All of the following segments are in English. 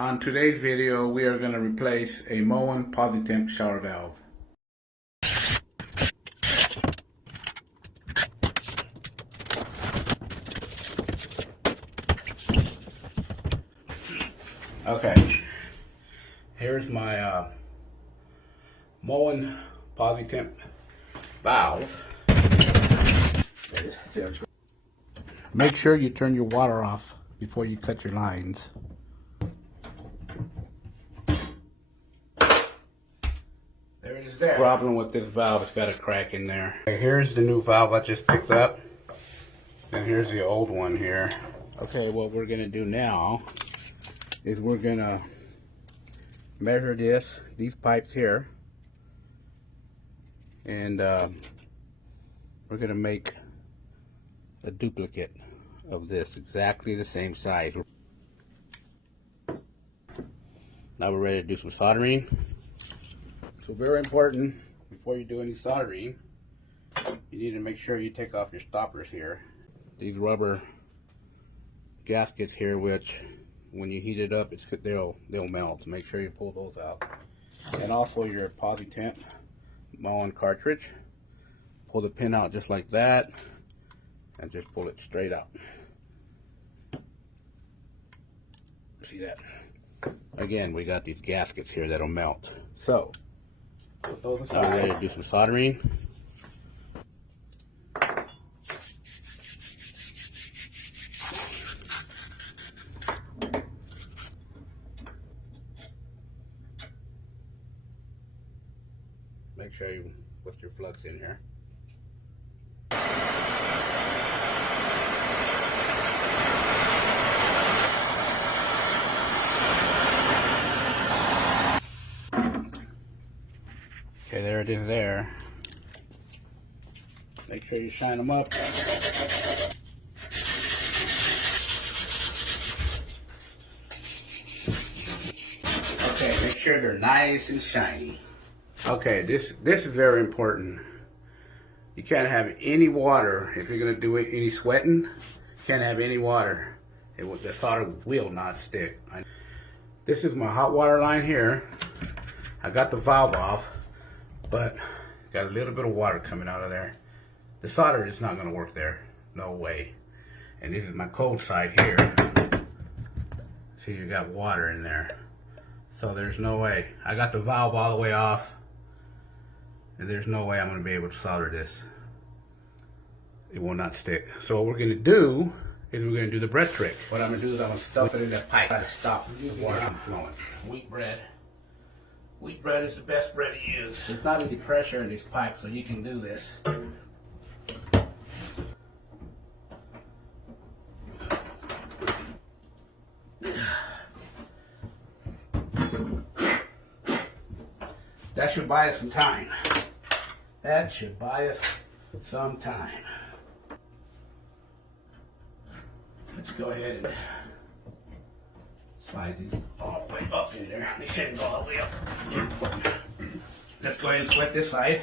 On today's video, we are going to replace a Moen Posi-Temp shower valve. Okay, here's my Moen Posi-Temp valve. Make sure you turn your water off before you cut your lines. There it is there. Problem with this valve, it's got a crack in there. Okay, here's the new valve I just picked up. And here's the old one here. Okay, what we're gonna do now is we're gonna measure these pipes here. And we're gonna make a duplicate of this, exactly the same size. Now we're ready to do some soldering. So very important, before you do any soldering, you need to make sure you take off your stoppers here. These rubber gaskets here, which when you heat it up, they'll melt. Make sure you pull those out. And also your Posi-Temp Moen cartridge. Pull the pin out just like that, and just pull it straight out. See that? Again, we got these gaskets here that'll melt. So, put those aside. Now we're ready to do some soldering. Make sure you put your flux in here. Okay, there it is there. Make sure you shine them up. Okay, make sure they're nice and shiny. Okay, this is very important. You can't have any water if you're going to do any sweating. You can't have any water. The solder will not stick. This is my hot water line here. I got the valve off, but got a little bit of water coming out of there. The solder is not going to work there. No way. And this is my cold side here. See, you got water in there. So there's no way. I got the valve all the way off. And there's no way I'm going to be able to solder this. It will not stick. So what we're going to do is we're going to do the bread trick. What I'm going to do is I'm going to stuff it in that pipe. Try to stop the water from flowing. Wheat bread. Wheat bread is the best bread to use. There's not any pressure in these pipes, so you can do this. That should buy us some time. That should buy us some time. Let's go ahead and slide these all the way up in there. They shouldn't go all the way up. Let's go ahead and sweat this side.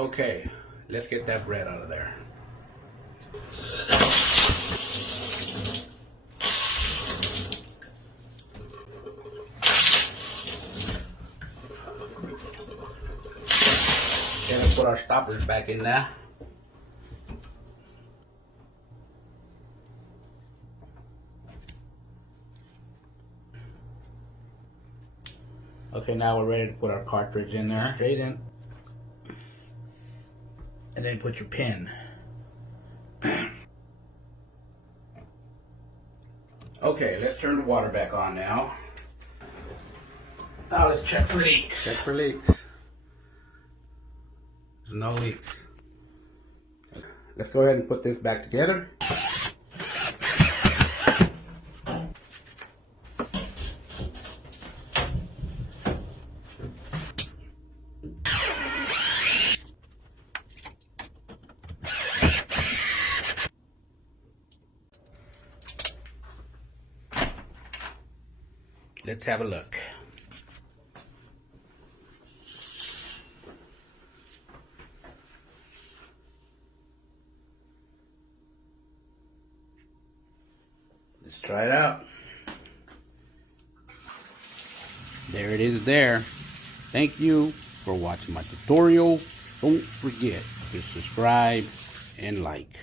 Okay, let's get that bread out of there. Okay, let's put our stoppers back in there. Okay, now we're ready to put our cartridge in there. Straight in. And then put your pin. Okay, let's turn the water back on now. Now let's check for leaks. Check for leaks. There's no leaks. Let's go ahead and put this back together. Let's have a look. Let's try it out. There it is there. Thank you for watching my tutorial. Don't forget to subscribe and like.